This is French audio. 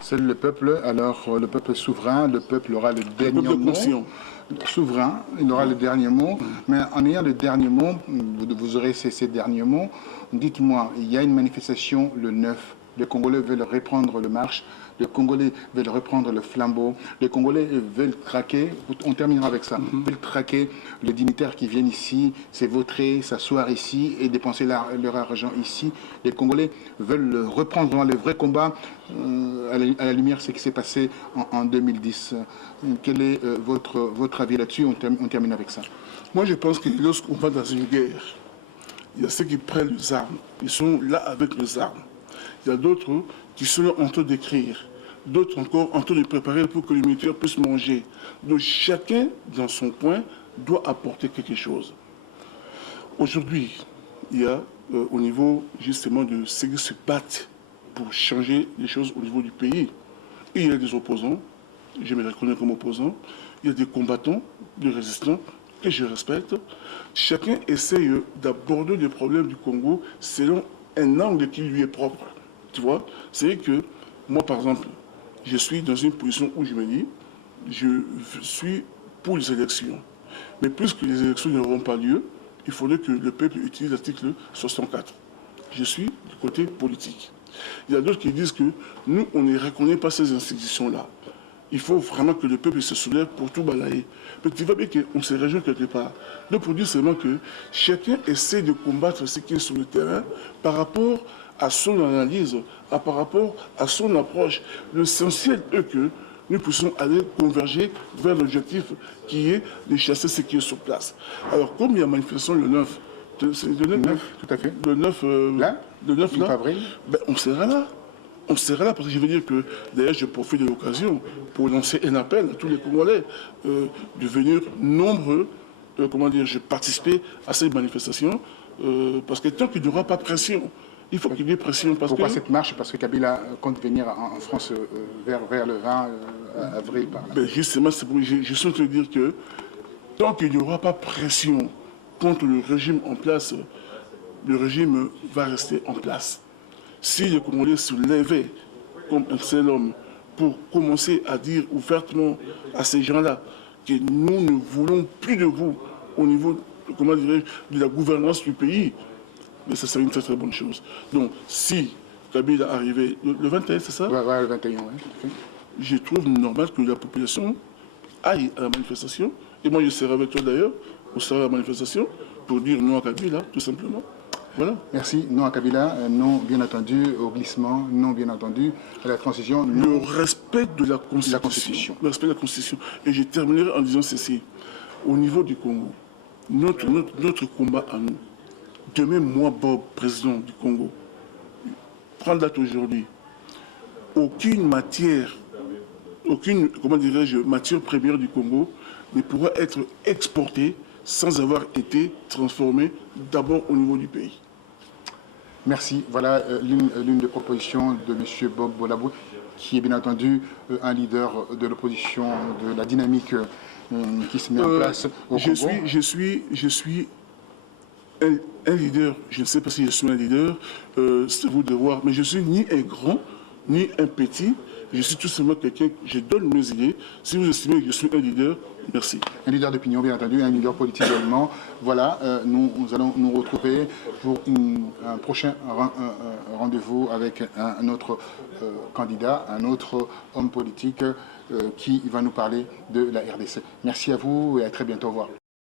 C'est le peuple, alors le peuple souverain, le peuple aura le dernier mot. Conscient. Souverain, il aura le dernier mot, mais en ayant le dernier mot, vous aurez ces derniers mots. Dites-moi, il y a une manifestation le 9. Les Congolais veulent reprendre le marche, les Congolais veulent reprendre le flambeau, les Congolais veulent traquer, on terminera avec ça, veulent traquer les dignitaires qui viennent ici, s'évautrer, s'asseoir ici et dépenser leur argent ici. Les Congolais veulent reprendre le vrai combat à la lumière de ce qui s'est passé en 2010. Quel est votre avis là-dessus? On termine avec ça. Moi, je pense que lorsqu'on va dans une guerre, il y a ceux qui prennent les armes. Ils sont là avec les armes. Il y a d'autres qui sont là en train d'écrire. D'autres encore en train de préparer pour que les militaires puissent manger. Donc chacun, dans son coin, doit apporter quelque chose. Aujourd'hui, il y a au niveau justement de ceux qui se battent pour changer les choses au niveau du pays. Et il y a des opposants, je me reconnais comme opposant. Il y a des combattants, des résistants que je respecte. Chacun essaye d'aborder les problèmes du Congo selon un angle qui lui est propre. Tu vois, c'est que moi, par exemple, je suis dans une position où je me dis, je suis pour les élections. Mais puisque les élections n'auront pas lieu, il faudrait que le peuple utilise l'article 64. Je suis du côté politique. Il y a d'autres qui disent que nous, on ne reconnaît pas ces institutions-là. Il faut vraiment que le peuple se soulève pour tout balayer. Mais tu vois bien qu'on se réjouit quelque part. Donc pour dire seulement que chacun essaie de combattre ce qui est sur le terrain par rapport à son analyse, par rapport à son approche. L'essentiel est que nous puissions aller converger vers l'objectif qui est de chasser ce qui est sur place. Alors comme il y a manifestation le 9, c'est le 9, tout à fait. Le 9, là, le 9 là, avril. Ben, on sera là. On sera là parce que je veux dire que, d'ailleurs, je profite de l'occasion pour lancer un appel à tous les Congolais de venir nombreux, comment dire, je participer à cette manifestation parce que tant qu'il n'y aura pas de pression, il faut qu'il y ait pression. Pourquoi cette marche? Parce que Kabila compte venir en France vers le 20 avril. Par là. Ben justement, je suis en train de dire que tant qu'il n'y aura pas pression contre le régime en place, le régime va rester en place. Si les Congolais se levaient comme un seul homme pour commencer à dire ouvertement à ces gens-là que nous ne voulons plus de vous au niveau, comment dirais-je, de la gouvernance du pays, mais ça serait une très très bonne chose. Donc si Kabila arrivait le 21, c'est ça? Ouais, le 21, oui. Je trouve normal que la population aille à la manifestation. Et moi je serai avec toi d'ailleurs, on sera à la manifestation pour dire non à Kabila, tout simplement. Voilà. Merci. Non à Kabila, non bien entendu au glissement, non bien entendu à la transition. Le respect de la Constitution. Le respect de la Constitution. Et je terminerai en disant ceci. Au niveau du Congo, notre combat à nous, demain, moi, Bob, président du Congo, prendre date aujourd'hui, aucune matière, comment dirais-je, matière première du Congo ne pourra être exportée sans avoir été transformée d'abord au niveau du pays. Merci. Voilà l'une des propositions de M. Bob Bolabou, qui est bien entendu un leader de l'opposition, de la dynamique qui se met en place au Congo. Je suis un leader, je ne sais pas si je suis un leader, c'est vous de voir, mais je suis ni un grand, ni un petit. Je suis tout simplement quelqu'un, je donne mes idées. Si vous estimez que je suis un leader, merci. Un leader d'opinion, bien entendu, un leader politique également. Voilà, nous allons nous retrouver pour un prochain rendez-vous avec un autre candidat, un autre homme politique qui va nous parler de la RDC. Merci à vous et à très bientôt. Au revoir.